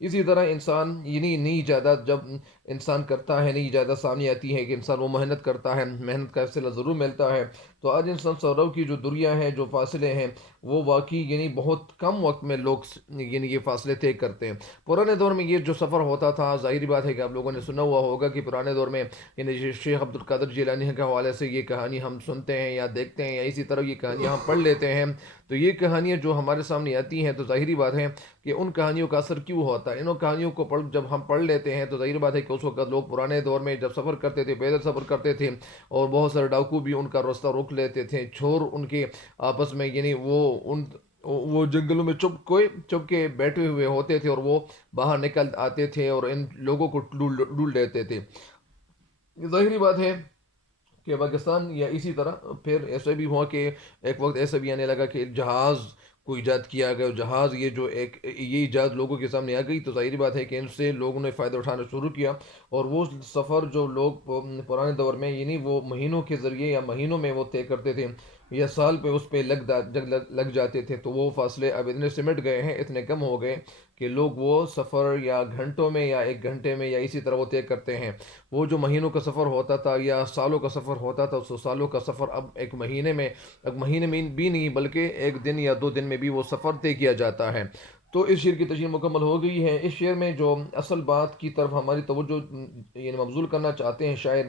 اسی طرح انسان یعنی نئی ایجادات جب انسان کرتا ہے، نئی ایجادات سامنے آتی ہے کہ انسان وہ محنت کرتا ہے، محنت کا حصہ ضرور ملتا ہے، تو آج انسان سوروں کی جو دنیا ہے، جو فاصلے ہیں، وہ واقعی یعنی بہت کم وقت میں لوگ یعنی یہ فاصلے طے کرتے ہیں۔ پرانے دور میں یہ جو سفر ہوتا تھا، ظاہری بات ہے کہ آپ لوگوں نے سنا ہوا ہوگا کہ پرانے دور میں یعنی شیخ عبد القادر جیلانی کے حوالے سے یہ کہانی ہم سنتے ہیں یا دیکھتے ہیں، یا اسی طرح یہ کہانیاں ہم پڑھ لیتے ہیں، تو یہ کہانیاں جو ہمارے سامنے آتی ہیں تو ظاہری بات ہے کہ ان کہانیوں کا اثر کیوں ہوتا ہے۔ ان کہانیوں کو جب ہم پڑھ لیتے ہیں تو ظاہر بات ہے کہ اس وقت لوگ پرانے دور میں جب سفر کرتے تھے، پیدل سفر کرتے تھے، اور بہت سارے ڈاکو بھی ان کا راستہ روک لیتے تھے، چور ان کے آپس میں یعنی وہ جنگلوں میں چپ کے بیٹھے ہوئے ہوتے تھے، اور وہ باہر نکل آتے تھے اور ان لوگوں کو ڈھونڈ لیتے تھے۔ ظاہری بات ہے کہ پاکستان یا اسی طرح پھر ایسا بھی ہوا کہ ایک وقت ایسا بھی آنے لگا کہ ایک جہاز کو ایجاد کیا گیا، جہاز یہ جو یہ ایجاد لوگوں کے سامنے آ گئی، تو ظاہری بات ہے کہ ان سے لوگوں نے فائدہ اٹھانا شروع کیا، اور وہ سفر جو لوگ پرانے دور میں یعنی وہ مہینوں کے ذریعے یا مہینوں میں وہ طے کرتے تھے، یا سال پہ اس پہ لگ جاتے تھے، تو وہ فاصلے اب اتنے سمٹ گئے ہیں، اتنے کم ہو گئے کہ لوگ وہ سفر یا گھنٹوں میں یا ایک گھنٹے میں یا اسی طرح وہ طے کرتے ہیں۔ وہ جو مہینوں کا سفر ہوتا تھا یا سالوں کا سفر ہوتا تھا، اس سالوں کا سفر اب ایک مہینے میں بھی نہیں بلکہ ایک دن یا 2 دن میں بھی وہ سفر طے کیا جاتا ہے۔ تو اس شعر کی تشریح مکمل ہو گئی ہے۔ اس شعر میں جو اصل بات کی طرف ہماری توجہ یعنی مبذول کرنا چاہتے ہیں شاعر،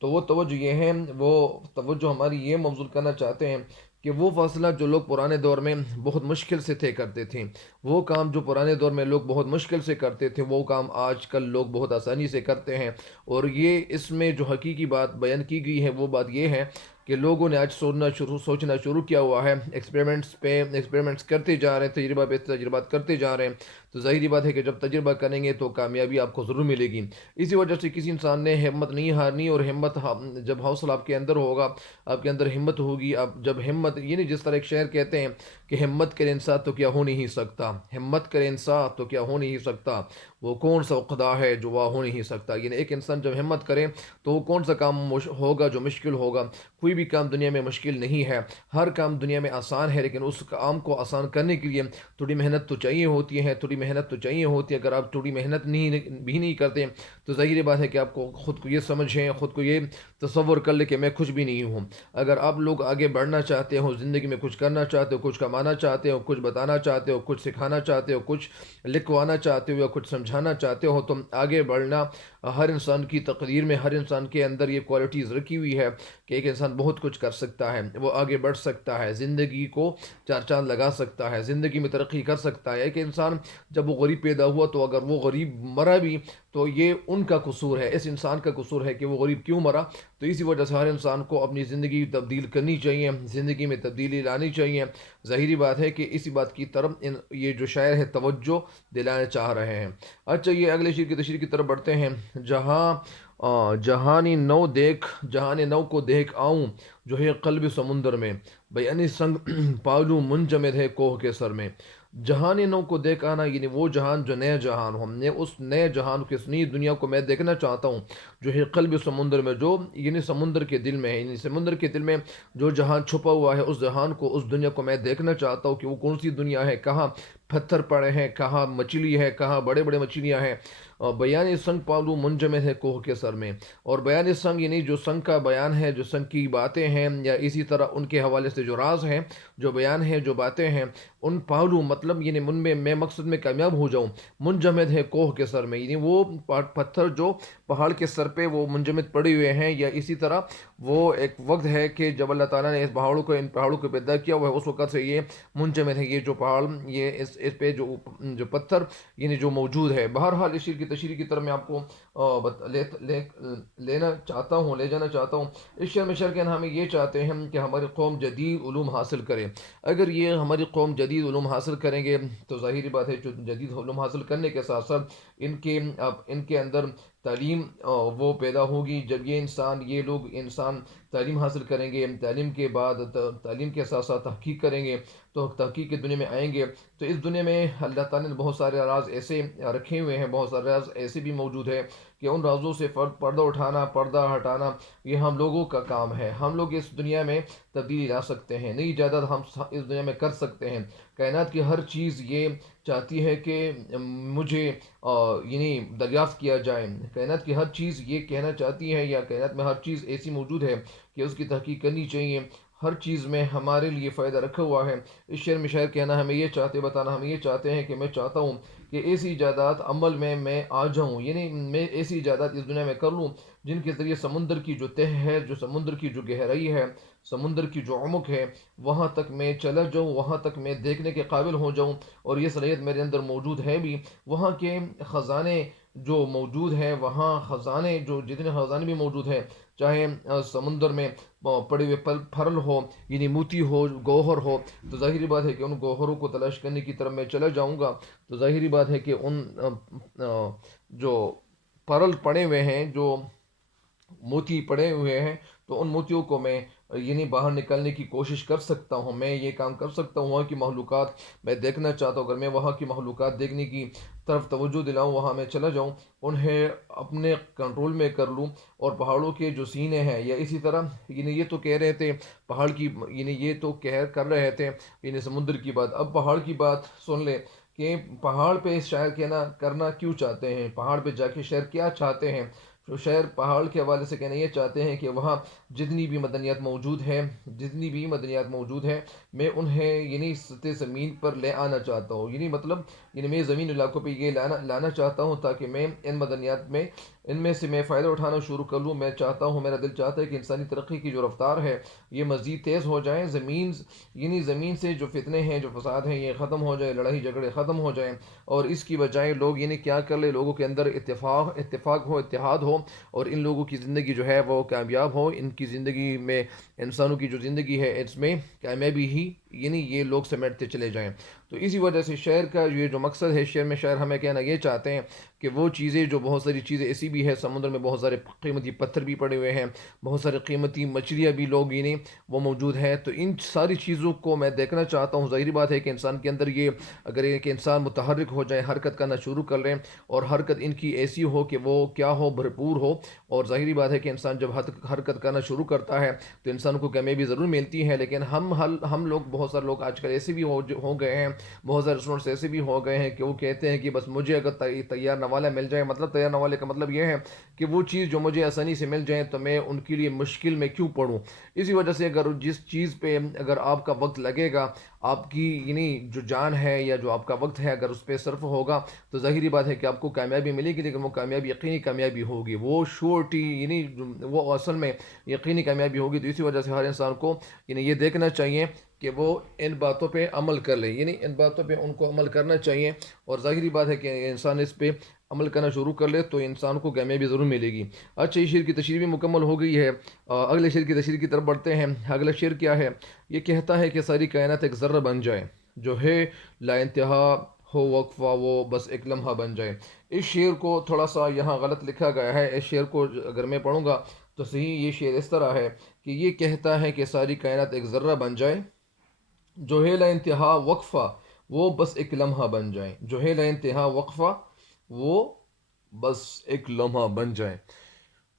تو وہ توجہ یہ ہے، وہ توجہ ہماری یہ مبذول کرنا چاہتے ہیں کہ وہ فاصلہ جو لوگ پرانے دور میں بہت مشکل سے طے کرتے تھے، وہ کام جو پرانے دور میں لوگ بہت مشکل سے کرتے تھے، وہ کام آج کل لوگ بہت آسانی سے کرتے ہیں۔ اور یہ اس میں جو حقیقی بات بیان کی گئی ہے وہ بات یہ ہے کہ لوگوں نے آج سوچنا شروع کیا ہوا ہے، ایکسپیریمنٹس کرتے جا رہے ہیں، تجربہ پہ تجربات کرتے جا رہے ہیں، تو ظاہری بات ہے کہ جب تجربہ کریں گے تو کامیابی آپ کو ضرور ملے گی۔ اسی وجہ سے کسی انسان نے ہمت نہیں ہارنی، اور جب حوصلہ آپ کے اندر ہوگا، آپ کے اندر ہمت ہوگی، آپ جب ہمت یعنی جس طرح ایک شعر کہتے ہیں کہ ہمت کرے انسان تو کیا ہو نہیں سکتا، ہمت کرے انسان تو کیا ہو نہیں سکتا، وہ کون سا خدا ہے جو وہ ہو نہیں سکتا۔ یعنی ایک انسان جب ہمت کرے تو وہ کون سا کام ہوگا جو مشکل ہوگا۔ کوئی بھی کام دنیا میں مشکل نہیں ہے، ہر کام دنیا میں آسان ہے، لیکن اس کام کو آسان کرنے کے لیے تھوڑی محنت تو چاہیے ہوتی ہے، تھوڑی محنت تو چاہیے ہوتی ہے۔ اگر آپ تھوڑی محنت نہیں کرتے تو ظاہر بات ہے کہ آپ کو خود کو یہ سمجھیں، خود کو یہ تصور کر لے کہ میں کچھ بھی نہیں ہوں۔ اگر آپ لوگ آگے بڑھنا چاہتے ہو، زندگی میں کچھ کرنا چاہتے ہو، کچھ کمانا چاہتے ہو، کچھ بتانا چاہتے ہو، کچھ سکھانا چاہتے ہو، کچھ لکھوانا چاہتے ہو یا کچھ سمجھانا چاہتے ہو، تو آگے بڑھنا ہر انسان کی تقدیر میں، ہر انسان کے اندر یہ کوالٹیز رکھی ہوئی ہے کہ ایک انسان بہت کچھ کر سکتا ہے، وہ آگے بڑھ سکتا ہے، زندگی کو چار چاند لگا سکتا ہے، زندگی میں ترقی کر سکتا ہے۔ ایک انسان جب وہ غریب پیدا ہوا تو اگر وہ غریب مرا بھی تو یہ ان کا قصور ہے، اس انسان کا قصور ہے کہ وہ غریب کیوں مرا۔ تو اسی وجہ سے ہر انسان کو اپنی زندگی تبدیل کرنی چاہیے، زندگی میں تبدیلی لانی چاہیے۔ ظاہری بات ہے کہ اسی بات کی طرف یہ جو شاعر ہے توجہ دلانا چاہ رہے ہیں۔ اچھا، یہ اگلے شعر کی تشریح کی طرف بڑھتے ہیں۔ جہانی نو کو دیکھ آؤں جو ہے قلب سمندر میں، بیانی سنگ پالوں منجمد ہے کوہ کے سر میں۔ جہان نو کو دیکھ آنا یعنی وہ جہان جو نیا جہان ہو، ہم نے اس نئے جہان کو، اس نئی دنیا کو میں دیکھنا چاہتا ہوں جو ہے قلب سمندر میں، جو یعنی سمندر کے دل میں ہے، یعنی سمندر کے دل میں جو جہان چھپا ہوا ہے، اس جہان کو، اس دنیا کو میں دیکھنا چاہتا ہوں کہ وہ کون سی دنیا ہے، کہاں پتھر پڑے ہیں، کہاں مچھلی ہے، کہاں بڑے بڑے مچھلیاں ہیں۔ اور بیان سنگ پالو منجمد ہے کوہ کے سر میں، اور بیان سنگ یعنی جو سنگ کا بیان ہے، جو سنگ کی باتیں ہیں، یا اسی طرح ان کے حوالے سے جو راز ہیں، جو بیان ہیں، جو باتیں ہیں، ان پالو مطلب یعنی ان میں مقصد میں کامیاب ہو جاؤں۔ منجمد ہے کوہ کے سر میں یعنی وہ پتھر جو پہاڑ کے سر پہ وہ منجمد پڑے ہوئے ہیں، یا اسی طرح وہ ایک وقت ہے کہ جب اللہ تعالیٰ نے ان پہاڑوں کو پیدا کیا ہوا ہے، اس وقت سے یہ منجمد ہے، یہ جو پہاڑ، یہ اس پہ جو پتھر یعنی جو موجود ہے۔ بہرحال اس شعر کی تشریح کی طرف میں آپ کو لے جانا چاہتا ہوں۔ اس شعر میں شعر ہمیں یہ چاہتے ہیں کہ ہماری قوم جدید علوم حاصل کرے۔ اگر یہ ہماری قوم جدید علوم حاصل کریں گے تو ظاہری بات ہے جو جدید علوم حاصل کرنے کے ساتھ ساتھ ان کے اندر تعلیم وہ پیدا ہوگی۔ جب یہ لوگ انسان تعلیم حاصل کریں گے، تعلیم کے بعد تعلیم کے ساتھ ساتھ تحقیق کریں گے، تو تحقیق کی دنیا میں آئیں گے، تو اس دنیا میں اللہ تعالیٰ نے بہت سارے راز ایسے رکھے ہوئے ہیں، بہت سارے راز ایسے بھی موجود ہیں کہ ان رازوں سے پردہ اٹھانا، پردہ ہٹانا، یہ ہم لوگوں کا کام ہے۔ ہم لوگ اس دنیا میں تبدیلی لا سکتے ہیں، نئی ایجادات ہم اس دنیا میں کر سکتے ہیں۔ کائنات کی ہر چیز یہ چاہتی ہے کہ مجھے یعنی دریافت کیا جائے. کائنات کی ہر چیز یہ کہنا چاہتی ہے، یا کائنات میں ہر چیز ایسی موجود ہے کہ اس کی تحقیق کرنی چاہیے. ہر چیز میں ہمارے لیے فائدہ رکھا ہوا ہے. اس شعر میں شاعر کہنا ہمیں یہ چاہتے بتانا ہمیں یہ چاہتے ہیں کہ میں چاہتا ہوں کہ ایسی ایجادات عمل میں آ جاؤں، یعنی میں ایسی ایجادات اس دنیا میں کر لوں جن کے ذریعے سمندر کی جو تہ ہے، جو سمندر کی جو گہرائی ہے، سمندر کی جو عمق ہے، وہاں تک میں چلا جاؤں، وہاں تک میں دیکھنے کے قابل ہو جاؤں. اور یہ صلاحیت میرے اندر موجود ہے بھی. وہاں کے خزانے جو موجود ہیں، وہاں خزانے جو جتنے خزانے بھی موجود ہیں، چاہے سمندر میں پڑے ہوئے پھرل ہو، یعنی موتی ہو، گوہر ہو، تو ظاہری بات ہے کہ ان گوہروں کو تلاش کرنے کی طرف میں چلا جاؤں گا. تو ظاہری بات ہے کہ ان جو پرل پڑے ہوئے ہیں، جو موتی پڑے ہوئے ہیں، تو ان موتیوں کو میں یعنی باہر نکالنے کی کوشش کر سکتا ہوں. میں یہ کام کر سکتا ہوں. وہاں کی معلومات میں دیکھنا چاہتا ہوں. اگر میں وہاں کی معلومات دیکھنے کی طرف توجہ دلاؤں، وہاں میں چلا جاؤں، انہیں اپنے کنٹرول میں کر لوں. اور پہاڑوں کے جو سینے ہیں، یا اسی طرح یعنی یہ تو کہہ رہے تھے پہاڑ کی، یعنی یہ تو کہہ کر رہے تھے یعنی سمندر کی بات. اب پہاڑ کی بات سن لیں کہ پہاڑ پہ شاعر کہنا کرنا کیوں چاہتے ہیں، پہاڑ پہ جا کے شاعر کیا چاہتے ہیں. تو شاعر پہاڑ کے حوالے سے کہنا یہ چاہتے ہیں کہ وہاں جتنی بھی مدنیات موجود ہیں، جتنی بھی مدنیات موجود ہیں، میں انہیں یعنی سطح زمین پر لے آنا چاہتا ہوں. یعنی مطلب یعنی میں زمین علاقوں پہ یہ لانا چاہتا ہوں تاکہ میں ان مدنیات میں ان میں سے میں فائدہ اٹھانا شروع کر لوں. میں چاہتا ہوں، میرا دل چاہتا ہے کہ انسانی ترقی کی جو رفتار ہے یہ مزید تیز ہو جائے. یعنی زمین سے جو فتنے ہیں، جو فساد ہیں، یہ ختم ہو جائے، لڑائی جھگڑے ختم ہو جائیں. اور اس کی بجائے لوگ یعنی کیا کر لے، لوگوں کے اندر اتفاق ہو، اتحاد ہو، اور ان لوگوں کی زندگی جو ہے وہ کامیاب ہو. ان کی زندگی میں، انسانوں کی جو زندگی ہے، اس میں کامیابی ہی یعنی یہ لوگ سمیٹتے چلے جائیں. تو اسی وجہ سے شعر کا یہ جو مقصد ہے، شعر میں شاعر ہمیں کہنا یہ چاہتے ہیں کہ وہ چیزیں، جو بہت ساری چیزیں ایسی بھی ہے، سمندر میں بہت سارے قیمتی پتھر بھی پڑے ہوئے ہیں، بہت سارے قیمتی مچھلیاں بھی لوگ یعنی وہ موجود ہے. تو ان ساری چیزوں کو میں دیکھنا چاہتا ہوں. ظاہری بات ہے کہ انسان کے اندر یہ، اگر ایک انسان متحرک ہو جائے، حرکت کرنا شروع کر لیں، اور حرکت ان کی ایسی ہو کہ وہ کیا ہو، بھرپور ہو. اور ظاہری بات ہے کہ انسان جب حرکت کرنا شروع کرتا ہے تو انسان کو کامیابی ضرور ملتی ہے. لیکن ہم لوگ، بہت سارے لوگ آج کل ایسے بھی ہو گئے ہیں، بہت سارے اسٹوڈنٹس ایسے بھی ہو گئے ہیں کہ وہ کہتے ہیں کہ بس مجھے اگر تیار نوالہ مل جائے، مطلب تیار نوالے کا مطلب یہ ہے کہ وہ چیز جو مجھے آسانی سے مل جائے تو میں ان کے لیے مشکل میں کیوں پڑوں. اسی وجہ سے اگر جس چیز پہ اگر آپ کا وقت لگے گا، آپ کی یعنی جو جان ہے یا جو آپ کا وقت ہے اگر اس پہ صرف ہوگا، تو ظاہری بات ہے کہ آپ کو کامیابی ملے گی. لیکن وہ کامیابی یقینی کامیابی ہوگی، وہ شورٹی یعنی وہ اصل میں یقینی کامیابی ہوگی. تو اسی وجہ سے ہر انسان کو یعنی یہ دیکھنا چاہیے کہ وہ ان باتوں پہ عمل کر لے، یعنی ان باتوں پہ ان کو عمل کرنا چاہیے. اور ظاہری بات ہے کہ انسان اس پہ عمل کرنا شروع کر لے تو انسان کو کامیابی ضرور ملے گی. اچھا، یہ شعر کی تشریح بھی مکمل ہو گئی ہے. اگلے شعر کی تشریح کی طرف بڑھتے ہیں. اگلا شعر کیا ہے؟ یہ کہتا ہے کہ ساری کائنات ایک ذرہ بن جائے، جو ہے لا انتہا ہو وقفہ، وہ بس ایک لمحہ بن جائے. اس شعر کو تھوڑا سا یہاں غلط لکھا گیا ہے. اس شعر کو اگر میں پڑھوں گا تو صحیح یہ شعر اس طرح ہے کہ یہ کہتا ہے کہ ساری کائنات ایک ذرہ بن جائے، جو ہے لا انتہا وقفہ، وہ بس ایک لمحہ بن جائے. جو ہے لا انتہا وقفہ، وہ بس ایک لمحہ بن جائے.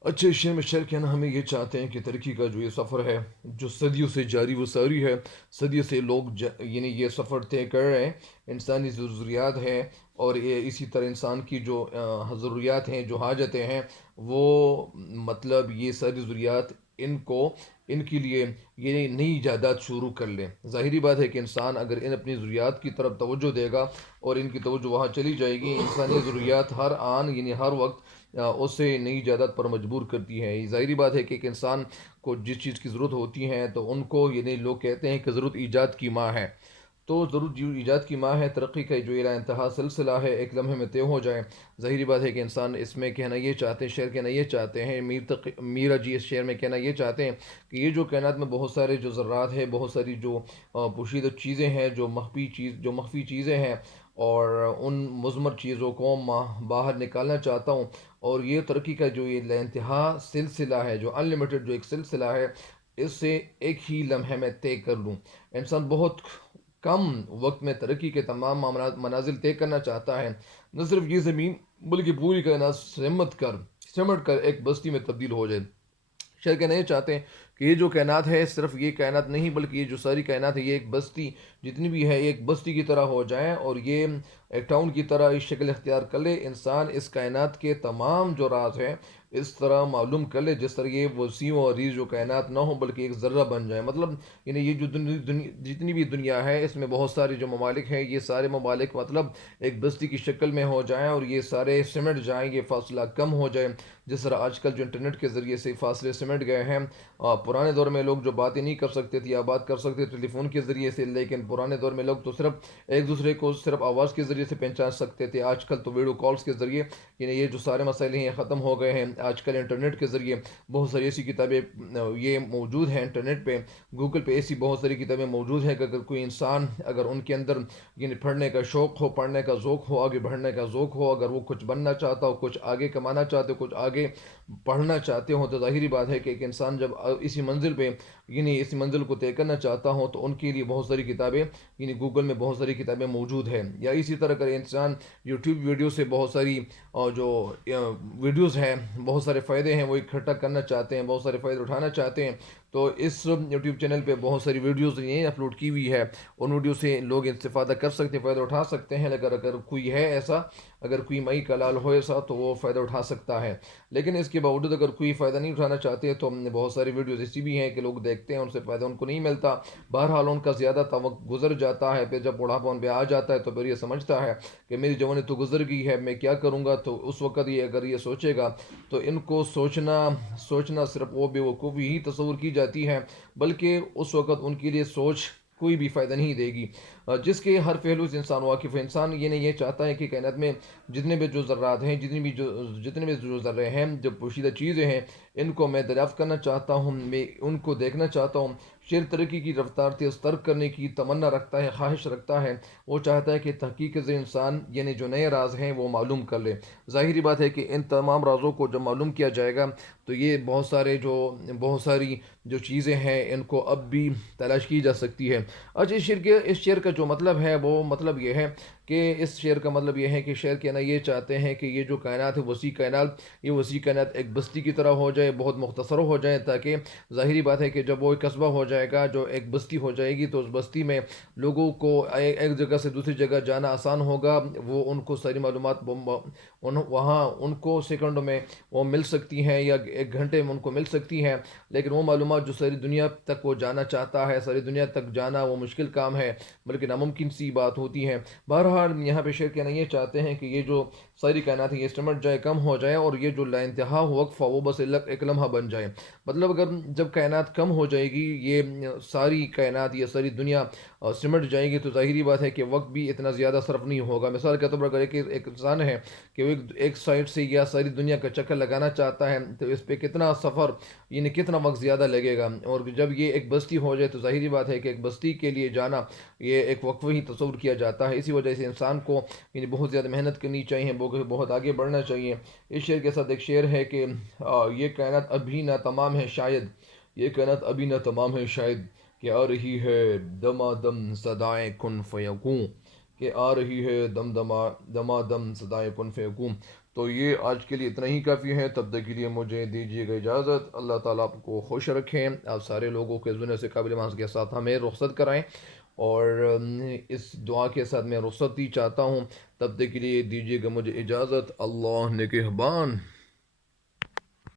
اچھے شعر میں شعر کہنا ہمیں یہ چاہتے ہیں کہ ترقی کا جو یہ سفر ہے، جو صدیوں سے جاری و ساری ہے، صدیوں سے لوگ یعنی یہ سفر طے کر رہے ہیں. انسانی جو ضروریات ہیں، اور یہ اسی طرح انسان کی جو ضروریات ہیں، جو حاجتیں ہیں، وہ مطلب یہ ساری ضروریات ان کے لیے یہ نئی ایجادات شروع کر لیں. ظاہری بات ہے کہ انسان اگر ان اپنی ضروریات کی طرف توجہ دے گا اور ان کی توجہ وہاں چلی جائے گی، انسانی ضروریات ہر آن یعنی ہر وقت اسے نئی ایجادات پر مجبور کرتی ہے. یہ ظاہری بات ہے کہ ایک انسان کو جس چیز کی ضرورت ہوتی ہے تو ان کو یعنی لوگ کہتے ہیں کہ ضرورت ایجاد کی ماں ہے. تو ضرور جو ایجاد کی ماں ہے، ترقی کا جو الہ انتہا سلسلہ ہے، ایک لمحے میں طے ہو جائے. ظاہری بات ہے کہ انسان اس میں کہنا یہ چاہتے ہیں، شعر کہنا یہ چاہتے ہیں، میرا جی اس شعر میں کہنا یہ چاہتے ہیں کہ یہ جو کائنات میں بہت سارے جو ذرات ہیں، بہت ساری جو پوشیدہ چیزیں ہیں، جو مخفی چیزیں ہیں، اور ان مضمر چیزوں کو باہر نکالنا چاہتا ہوں. اور یہ ترقی کا جو یہ لا انتہا سلسلہ ہے، جو ان لمیٹڈ جو ایک سلسلہ ہے، اس سے ایک ہی لمحے میں طے کر لوں. انسان بہت کم وقت میں ترقی کے تمام منازل طے کرنا چاہتا ہے. نہ صرف یہ زمین بلکہ پوری کائنات سمٹ کر ایک بستی میں تبدیل ہو جائے. شعر کہنا یہ چاہتے ہیں کہ یہ جو کائنات ہے صرف یہ کائنات نہیں بلکہ یہ جو ساری کائنات ہے یہ ایک بستی جتنی بھی ہے ایک بستی کی طرح ہو جائیں اور یہ ایک ٹاؤن کی طرح اس شکل اختیار کر لے، انسان اس کائنات کے تمام جو راز ہیں اس طرح معلوم کر لے جس طرح یہ وسیع و عریض جو کائنات نہ ہو بلکہ ایک ذرہ بن جائے. مطلب یعنی یہ جو جتنی بھی دنیا ہے اس میں بہت سارے جو ممالک ہیں یہ سارے ممالک مطلب ایک بستی کی شکل میں ہو جائیں اور یہ سارے سمٹ جائیں، یہ فاصلہ کم ہو جائے. جس طرح آج کل جو انٹرنیٹ کے ذریعے سے فاصلے سمٹ گئے ہیں، پرانے دور میں لوگ جو باتیں نہیں کر سکتے تھے یا بات کر سکتے تھے ٹیلی فون کے ذریعے سے، لیکن پرانے دور میں لوگ تو صرف ایک دوسرے کو صرف آواز کے ذریعے سے پہچان سکتے تھے. آج کل تو ویڈیو کالز کے ذریعے یعنی یہ جو سارے مسائل ہیں یہ ختم ہو گئے ہیں. آج کل انٹرنیٹ کے ذریعے بہت ساری ایسی کتابیں یہ موجود ہیں انٹرنیٹ پہ، گوگل پہ ایسی بہت ساری کتابیں موجود ہیں کہ اگر کوئی انسان اگر ان کے اندر یعنی پڑھنے کا شوق ہو، پڑھنے کا ذوق ہو، آگے بڑھنے کا ذوق ہو، اگر وہ کچھ بننا چاہتا ہو، کچھ آگے کمانا چاہتے ہو، کچھ آگے پڑھنا چاہتے ہو، تو ظاہری بات ہے کہ ایک انسان جب اسی منزل پہ یعنی اس منزل کو طے کرنا چاہتا ہوں تو ان کے لیے بہت ساری کتابیں یعنی گوگل میں بہت ساری کتابیں موجود ہیں. یا اسی طرح اگر انسان یوٹیوب ویڈیو سے بہت ساری جو ویڈیوز ہیں بہت سارے فائدے ہیں وہ اکٹھا کرنا چاہتے ہیں، بہت سارے فائدے اٹھانا چاہتے ہیں، تو اس یوٹیوب چینل پہ بہت ساری ویڈیوز یہ اپلوڈ کی ہوئی ہے. ان ویڈیو سے لوگ استفادہ کر سکتے ہیں، فائدہ اٹھا سکتے ہیں. اگر کوئی ہے ایسا، اگر کوئی مئی کا لال ہو ایسا تو وہ فائدہ اٹھا سکتا ہے. لیکن اس کے باوجود اگر کوئی فائدہ نہیں اٹھانا چاہتے تو ہم نے بہت ساری ویڈیوز ایسی بھی ہیں کہ لوگ دیکھتے ہیں ان سے فائدہ ان کو نہیں ملتا. بہرحال ان کا زیادہ تر وقت گزر جاتا ہے، پھر جب بڑھاپا ان پہ آ جاتا ہے تو پھر یہ سمجھتا ہے کہ میری جوانی تو گزر گئی ہے، میں کیا کروں گا. تو اس وقت یہ اگر یہ سوچے گا تو ان کو سوچنا صرف وہ بے وقوفی ہی تصور کی جاتی ہے، بلکہ اس وقت ان کے لیے سوچ کوئی بھی فائدہ نہیں دے گی. جس کے ہر پہلو سے انسان واقف ہے. انسان یہ نہیں یہ چاہتا ہے کہ کائنات میں جتنے بھی جو ذرات ہیں، جتنے بھی جو ذرے ہیں، جو پوشیدہ چیزیں ہیں، ان کو میں دریافت کرنا چاہتا ہوں، میں ان کو دیکھنا چاہتا ہوں. شیر ترقی کی رفتار تیز تر کرنے کی تمنا رکھتا ہے، خواہش رکھتا ہے. وہ چاہتا ہے کہ تحقیق سے انسان یعنی جو نئے راز ہیں وہ معلوم کر لے. ظاہری بات ہے کہ ان تمام رازوں کو جب معلوم کیا جائے گا تو یہ بہت ساری جو چیزیں ہیں ان کو اب بھی تلاش کی جا سکتی ہے. اچھا، اس شعر کا جو مطلب ہے وہ مطلب یہ ہے کہ اس شعر کا مطلب یہ ہے کہ شعر کہنا یہ چاہتے ہیں کہ یہ جو کائنات ہے یہ وسیع کائنات ایک بستی کی طرح ہو جائے، بہت مختصر ہو جائے، تاکہ ظاہری بات ہے کہ جب وہ ایک قصبہ ہو جائے گا، جو ایک بستی ہو جائے گی، تو اس بستی میں لوگوں کو ایک جگہ سے دوسری جگہ جانا آسان ہوگا. وہ ان کو ساری معلومات وہاں ان کو سیکنڈوں میں وہ مل سکتی ہیں یا ایک گھنٹے میں ان کو مل سکتی ہیں. لیکن وہ معلومات جو ساری دنیا تک وہ جانا چاہتا ہے، ساری دنیا تک جانا وہ مشکل کام ہے، بلکہ ناممکن سی بات ہوتی ہے. بہرحال یہاں پہ شعر کہنا یہ چاہتے ہیں کہ یہ جو ساری کائنات ہے یہ سمٹ جائے، کم ہو جائے، اور یہ جو لا انتہا وقفہ وہ بس ایک لمحہ بن جائے. مطلب اگر جب کائنات کم ہو جائے گی، یہ ساری کائنات یہ ساری دنیا سمٹ جائے گی، تو ظاہری بات ہے کہ وقت بھی اتنا زیادہ صرف نہیں ہوگا. مثال کے طور پر اگر ایک انسان ہے کہ وہ ایک سائڈ سے یا ساری دنیا کا چکر لگانا چاہتا ہے تو اس پہ کتنا سفر یعنی کتنا وقت زیادہ لگے گا. اور جب یہ ایک بستی ہو جائے تو ظاہری بات ہے کہ ایک بستی کے لیے جانا یہ ایک وقفہ ہی تصور کیا جاتا ہے. اسی وجہ سے انسان کو یعنی بہت زیادہ محنت کرنی چاہیے، بہت آگے بڑھنا چاہیے. اس شعر کے ساتھ ایک شعر ہے کہ یہ کائنات ابھی نہ تمام ہے شاید، یہ کائنات ابھی نہ تمام ہے شاید، کہ آ رہی ہے دم صدائیں کن فیکون، کہ آ رہی ہے دم صدائیں کن فیکون. تو یہ آج کے لیے اتنا ہی کافی ہے. تب تک کے لیے مجھے دیجیے گا اجازت. اللہ تعالیٰ آپ کو خوش رکھیں، آپ سارے لوگوں کے ذریعے سے قابل مانس کے ساتھ ہمیں رخصت کرائیں، اور اس دعا کے ساتھ میں رخصتی چاہتا ہوں. تب تک کے لیے دیجیے گا مجھے اجازت. اللہ نگہبان.